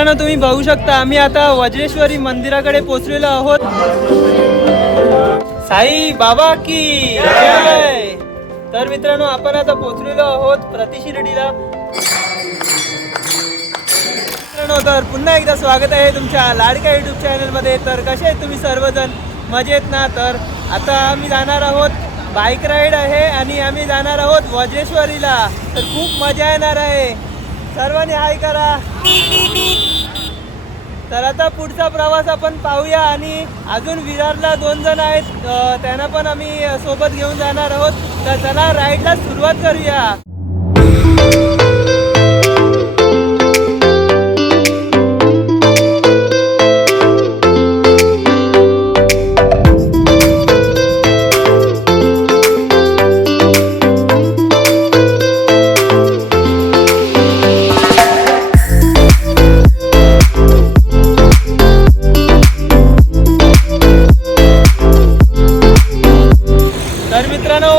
तुम्ही बघू शकता आम्ही आता वज्रेश्वरी मंदिराकडे पोहोचलेलो आहोत। साई बाबा की जय। तर मित्रांनो आपण आता पोहोचलेलो आहोत प्रतिशिर्डीला। मित्रांनो तर पुन्हा एकदा स्वागत आहे तुमच्या लाडक्या युट्यूब चॅनल मध्ये। तर कसे आहेत तुम्ही सर्वजण, मजेत ना? तर आता आम्ही जाणार आहोत, बाईक राईड आहे आणि आम्ही जाणार आहोत वज्रेश्वरीला। तर खूप मजा येणार आहे, सर्वांनी हाय करा। तर आता पुढचा प्रवास आपण पाहूया आणि अजून विरारला 2 जण आहेत, त्यांना पण आम्ही सोबत घेऊन जाणार आहोत। तर चला राईडला सुरुवात करूया।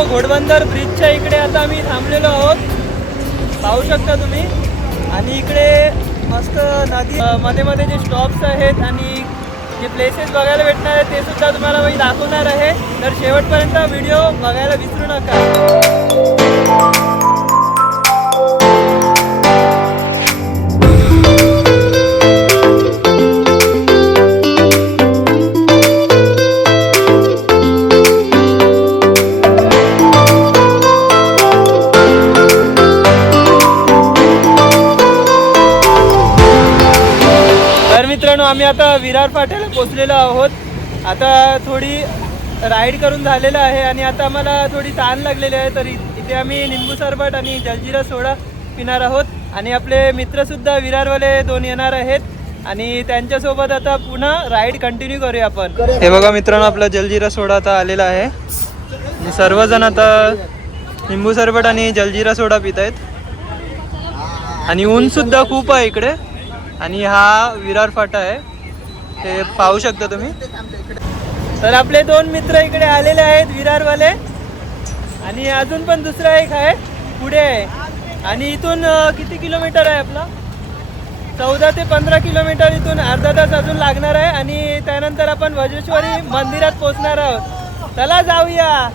घोडबंदर ब्रिजच्या इकडे आता आम्ही थांबलेलो आहोत, पाहू शकता तुम्ही। आणि इकडे मस्त नदी मध्ये मध्ये जे स्टॉप्स आहेत आणि जे प्लेसेस बघायला भेटणार आहेत ते सुद्धा तुम्हाला मी दाखवणार आहे। तर शेवटपर्यंत व्हिडिओ बघायला विसरू नका। मित्रांनो आम्ही आता विरार फाट्याला पोहोचलेलो आहोत। आता थोडी राईड करून झालेलं आहे आणि आता आम्हाला थोडी तहान लागलेली आहे। तर इथे आम्ही लिंबू सरबत आणि जलजिरा सोडा पिणार आहोत आणि आपले मित्रसुद्धा विरारवाले 2 येणार आहेत आणि त्यांच्यासोबत आता पुन्हा राईड कंटिन्यू करूया आपण। हे बघा मित्रांनो, आपला जलजिरा सोडा आता आलेला आहे आणि सर्वजण आता लिंबू सरबत आणि जलजिरा सोडा पित आहेत आणि ऊन सुद्धा खूप आहे इकडे। आणि हा विरार फाटा आहे, हे पाहू शकता तुम्ही। तर आपले 2 मित्र इकडे आलेले आहेत विरारवाले आणि अजून पण दुसरा एक आहे पुढे आहे। आणि इथून किती किलोमीटर आहे आपला? 14 ते 15 किलोमीटर। इथून अर्धा तास अजून लागणार आहे आणि त्यानंतर आपण वज्रेश्वरी मंदिरात पोहोचणार आहोत। चला जाऊया।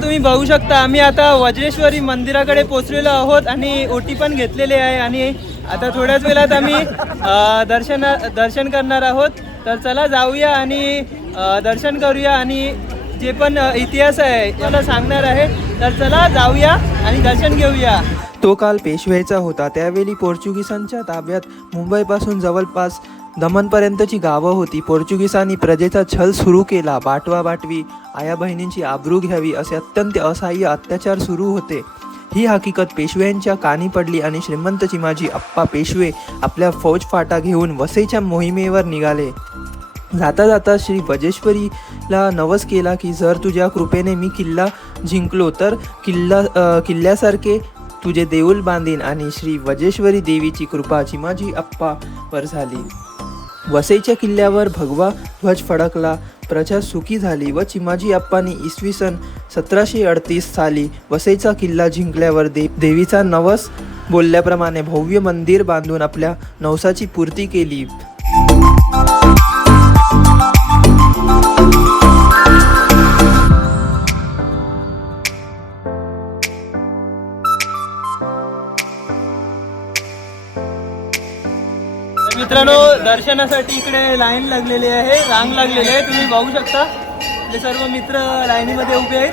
तुम्ही बघू शकता आम्ही आता वज्रेश्वरी मंदिराकडे पोहोचलेलो आहोत आणि ओटी पण घेतलेली आहे आणि आता थोड्याच वेळात आम्ही दर्शन करणार आहोत। तर चला जाऊया आणि दर्शन करूया आणि जे पण इतिहास आहे त्याला सांगणार आहे। तर चला जाऊया आणि दर्शन घेऊया। तो काल पेशव्याचा होता। त्यावेळी पोर्चुगीसांच्या ताब्यात मुंबईपासून जवळपास दमणपर्यंतची गावं होती। पोर्चुगीसांनी प्रजेचा छल सुरू केला। बाटवा बाटवी, आया बहिणींची आबरू घ्यावी असे अत्यंत असह्य अत्याचार सुरू होते। ही हकीकत पेशव्यांच्या कानी पडली आणि श्रीमंत चिमाजी अप्पा पेशवे आपल्या फौजफाटा घेऊन वसईच्या मोहिमेवर निघाले। जाता जाता श्री वज्रेश्वरीला नवस केला की जर तुझ्या कृपेने मी किल्ला जिंकलो तर किल्ल्यासारखे तुझे देऊळ बांधीन। आणि श्री वज्रेश्वरी देवीची कृपा चिमाजी अप्पावर झाली। वसईच्या किल्ल्यावर भगवा ध्वज फडकला, प्रजा सुखी झाली व चिमाजी अप्पांनी इसवी सन 1738 साली वसईचा किल्ला जिंकल्यावर देवीचा नवस बोलल्याप्रमाणे भव्य मंदिर बांधून आपल्या नवसाची पूर्ती केली। मित्रांनो दर्शनासाठी इकडे लाईन लागलेली आहे, रांग लागलेली आहे, तुम्ही बघू शकता हे सर्व मित्र लाईनीमध्ये उभे आहेत।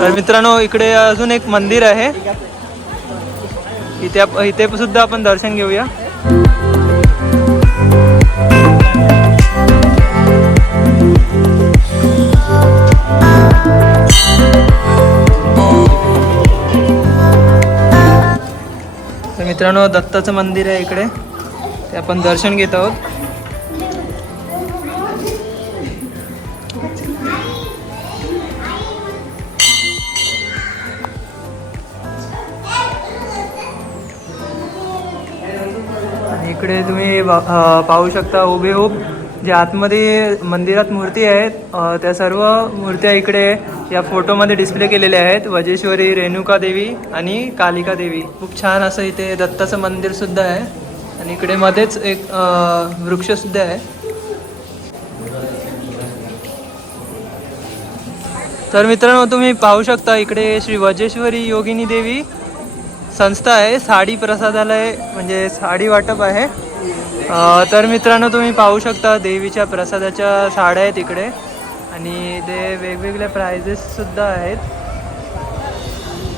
तर मित्रांनो इकडे अजून एक मंदिर आहे, इथे सुद्धा आपण दर्शन घेऊया. तर मित्रांनो दत्ताचं मंदिर आहे इकडे, ते आपण दर्शन घेत आहोत. आणि इकडे तुम्ही पाहू शकता हुबेहूब जे आतमध्ये मंदिरात मूर्ती आहेत त्या सर्व मूर्त्या इकडे या फोटोमध्ये डिस्प्ले केलेल्या आहेत. वजेश्वरी, रेणुका देवी आणि कालिका देवी. खूप छान असं इथे दत्ताचं मंदिर सुद्धा आहे आणि इकडे मध्येच एक वृक्ष सुद्धा आहे. तर मित्रांनो तुम्ही पाहू शकता इकडे श्री वजेश्वरी योगिनी देवी संस्था आहे, साडी प्रसादालय म्हणजे साडी वाटप आहे. तर मित्रांनो तुम्ही पाहू शकता देवीच्या प्रसादाच्या साड्या आहेत इकडे आणि ते वेगवेगळे प्राइजेस सुद्धा आहेत.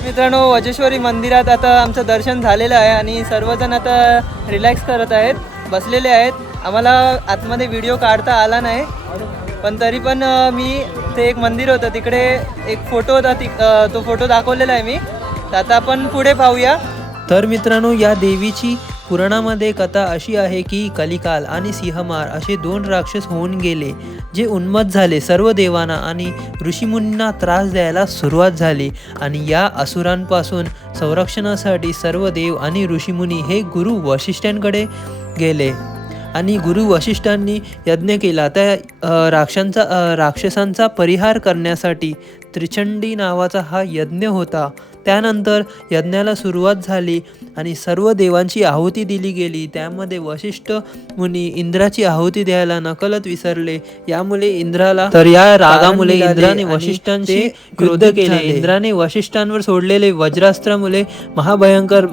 मित्रांनो वजेश्वरी मंदिरात आता आमचं दर्शन झालेलं आहे आणि सर्वजण आता रिलॅक्स करत आहेत, बसलेले आहेत. आम्हाला आतमध्ये व्हिडिओ काढता आला नाही, पण तरी पण मी ते एक मंदिर होतं तिकडे एक फोटो होता, तो फोटो दाखवलेला आहे मी. तर आता आपण पुढे पाहूया. तर मित्रांनो या देवीची पुराणामध्ये कथा अशी आहे की कलिकाल आणि सिंहमार असे 2 राक्षस होऊन गेले, जे उन्मत्त झाले. सर्व देवांना आणि ऋषीमुनींना त्रास द्यायला सुरुवात झाली आणि या असुरांपासून संरक्षणासाठी सर्व देव आणि ऋषीमुनी हे गुरु वशिष्ठांकडे गेले आणि गुरु वशिष्ठांनी यज्ञ केला. त्या राक्षसांचा परिहार करण्यासाठी त्रिचंडी नावाचा हा यज्ञ होता. त्यानंतर यज्ञाला सुरुवात झाली आणि सर्व देवांची आहुती दिली गेली. त्यामध्ये वशिष्ठ मुनी इंद्राची आहुती द्यायला नकळत विसरले. यामुळे इंद्राला तर या रागामुळे इंद्राने वशिष्ठांशी क्रोध केले. इंद्राने वशिष्ठांवर सोडलेले वज्रास्त्रामुळे महाभयंकर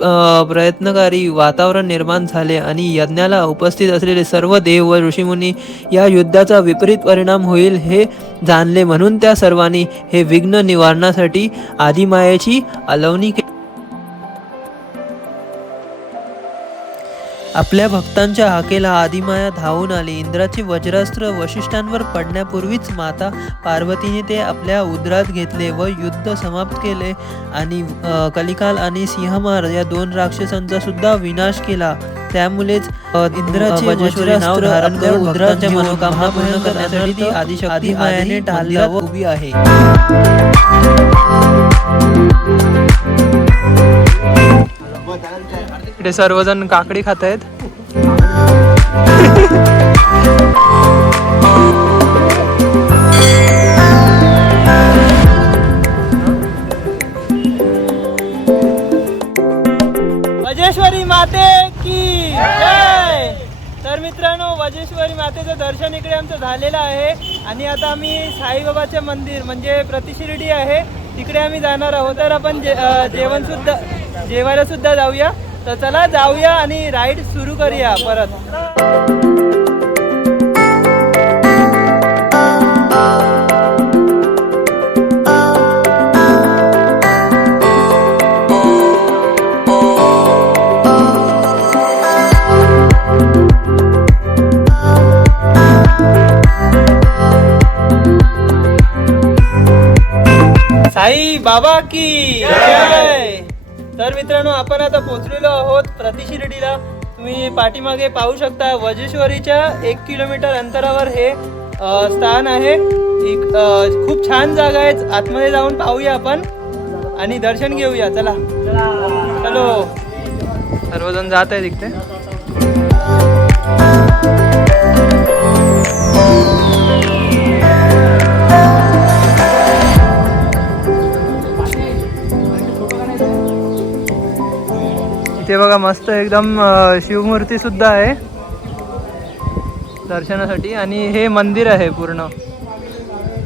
प्रयत्नकारी वातावरण निर्माण झाले आणि यज्ञाला उपस्थित असलेले सर्व देव व ऋषीमुनी या युद्धाचा विपरीत परिणाम होईल हे जाणले. म्हणून त्या सर्वांनी हे विघ्न निवारणासाठी आदिमायेची आलवणी केली. आपल्या भक्तांच्या हाकेला आदिमाया धावून आली. इंद्राचे वज्रास्त्र वशिष्ठांवर पडण्यापूर्वीच माता पार्वतीने ते आपल्या उदरात घेतले व युद्ध समाप्त केले आणि कलिकाल आणि सिंहमार या 2 राक्षसांचा सुद्धा विनाश केला. त्यामुळेच इंद्राचे वज्रास्त्र नाव धारण करून उदराच्या मनोकामना पूर्ण करण्यासाठी ती आदिशक्ती आदिमायाने टाळला व उभी आहे. इकडे सर्वजण काकडी खात आहेत. वजेश्वरी माते की जय. तर मित्रांनो वजेश्वरी मातेचं दर्शन इकडे आमचं झालेलं आहे आणि आता आम्ही साईबाबाचे मंदिर म्हणजे प्रतिशिर्डी आहे तिकडे आम्ही जाणार आहोत. तर आपण जेवायला सुद्धा जाऊया. तर चला जाऊया आणि राईड सुरू करूया परत. साई बाबा की जय. तर मित्रांनो आपण आता पोहोचलेलो आहोत प्रतिशिर्डीला. तुम्ही पाठीमागे पाहू शकता वजेश्वरीच्या 1 किलोमीटर अंतरावर हे स्थान आहे. खूप छान जागा आहे. आतमध्ये जाऊन पाहूया आपण आणि दर्शन घेऊया. चला चलो. सर्वजण जात आहेत इकडे. इथे बघा मस्त एकदम शिवमूर्ती सुद्धा आहे दर्शनासाठी आणि हे मंदिर आहे पूर्ण.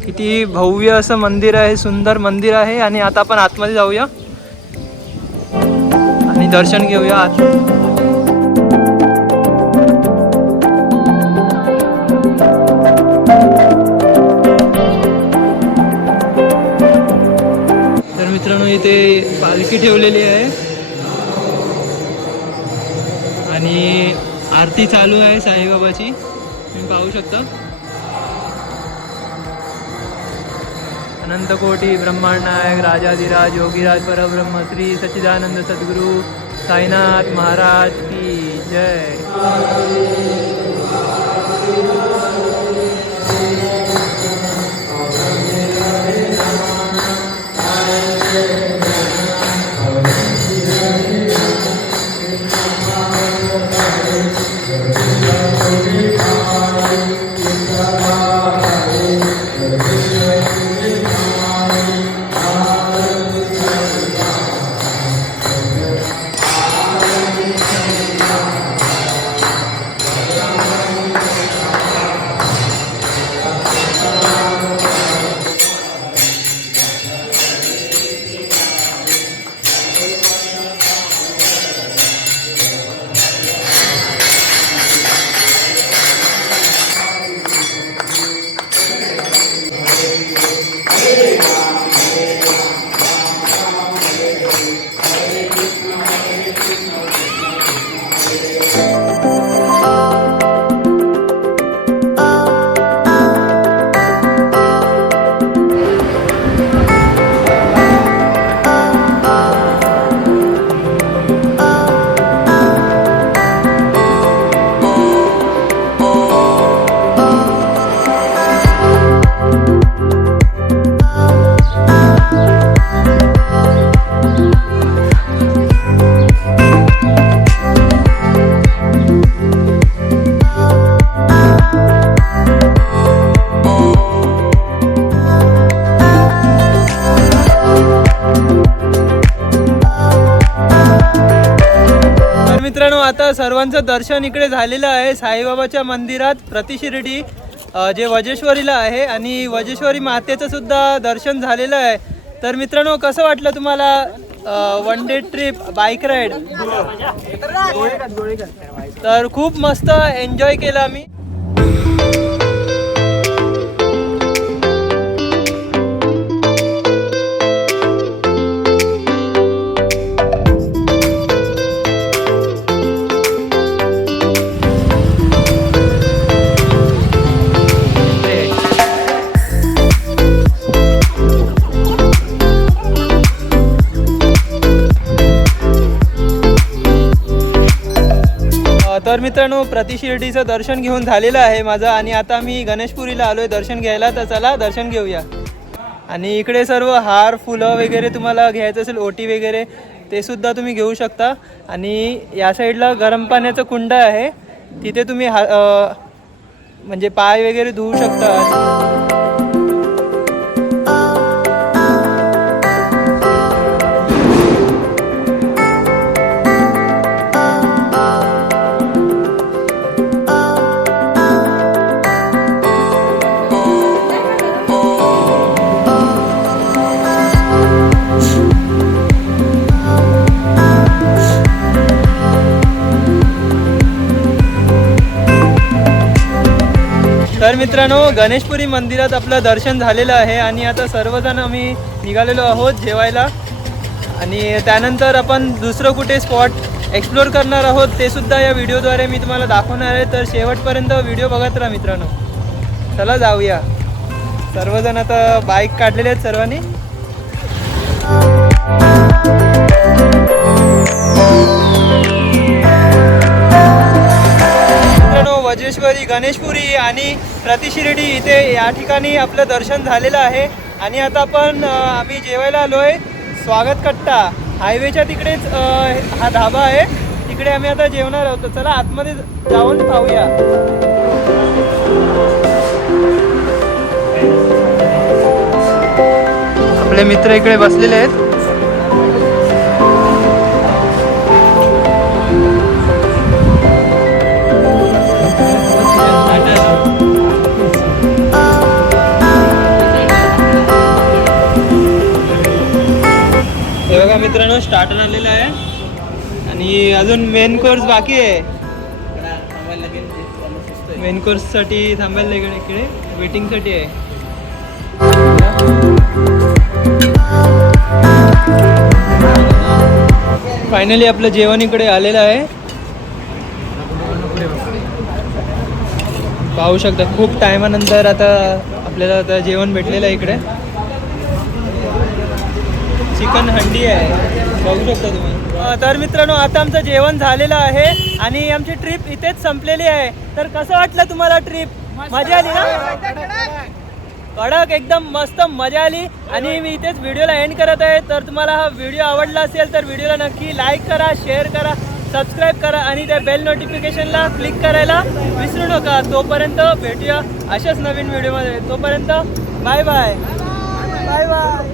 किती भव्य असं मंदिर आहे, सुंदर मंदिर आहे. आणि आता आपण आतमध्ये जाऊया आणि दर्शन घेऊया आत. मित्रांनो इथे पालखी ठेवलेली आहे आणि आरती चालू आहे साईबाबाची, तुम्ही पाहू शकता. अनंत कोटी ब्रह्मांड नायक राजाधिराज योगीराज परब्रह्म श्री सच्चिदानंद सद्गुरु साईनाथ महाराज की जय. मित्रांनो आता सर्वांचं दर्शन इकडे झालेलं आहे साईबाबाच्या मंदिरात प्रतिशिर्डी जे वजेश्वरीला आहे आणि वजेश्वरी मातेचं सुद्धा दर्शन झालेलं आहे. तर मित्रांनो कसं वाटलं तुम्हाला one day trip bike ride? तर खूप मस्त एन्जॉय केलं आम्ही. तर मित्रांनो प्रतिशिर्डीचं दर्शन घेऊन झालेलं आहे माझं आणि आता मी गणेशपुरीला आलोय दर्शन घ्यायला. तर चला दर्शन घेऊया. आणि इकडे सर्व हार फुलं वगैरे तुम्हाला घ्यायचं असेल ओटी वगैरे ते सुद्धा तुम्ही घेऊ शकता. आणि या साईडला गरम पाण्याचं कुंड आहे, तिथे तुम्ही म्हणजे पाय वगैरे धुवू शकता. तर मित्रांनो गणेशपुरी मंदिरात आपलं दर्शन झालेलं आहे आणि आता सर्वजण आम्ही निघालेलो आहोत जेवायला. आणि त्यानंतर आपण दुसरं कुठे स्पॉट एक्सप्लोर करणार आहोत ते सुद्धा या व्हिडिओद्वारे मी तुम्हाला दाखवणार आहे. तर शेवटपर्यंत व्हिडिओ बघत राहा मित्रांनो. चला जाऊया. सर्वजण आता बाईक काढलेले आहेत सर्वांनी. वजेश्वरी गणेशपुरी आणि प्रतिशिर्डी इथे या ठिकाणी आपलं दर्शन झालेलं आहे. आणि आता आपण आम्ही जेवायला आलो आहे स्वागत कट्टा हायवेच्या तिकडेच हा ढाबा आहे, तिकडे आम्ही आता जेवणार आहोत. चला आतमध्ये जाऊन पाहूया. आपले मित्र इकडे बसलेले आहेत. बघा मित्रांनो स्टार्टर आलेला आहे आणि अजून मेन कोर्स बाकी आहे. मेन कोर्ससाठी थांबायला लागेल, इकडे वेटिंगसाठी आहे. फायनली आपलं जेवण इकडे आलेलं आहे. पाहू शकता खूप टायमानंतर आता आपल्याला आता जेवण भेटलेलं आहे इकडे. चिकन हंडी आहे, बघू शकता तुम्ही. तर मित्रांनो आता आमचं जेवण झालेलं आहे आणि आमची ट्रिप इथेच संपलेली आहे. तर कसं वाटलं तुम्हाला ट्रिप? मजा आली ना? कडक एकदम मस्त मजा आली. आणि मी इथेच व्हिडिओला एंड करत आहे. तर तुम्हाला हा व्हिडिओ आवडला असेल तर व्हिडिओला नक्की लाईक करा, शेअर करा, सबस्क्राईब करा आणि त्या बेल नोटिफिकेशनला क्लिक करायला विसरू नका. तोपर्यंत भेटूया अशाच नवीन व्हिडिओमध्ये. तोपर्यंत बाय बाय. Bye bye.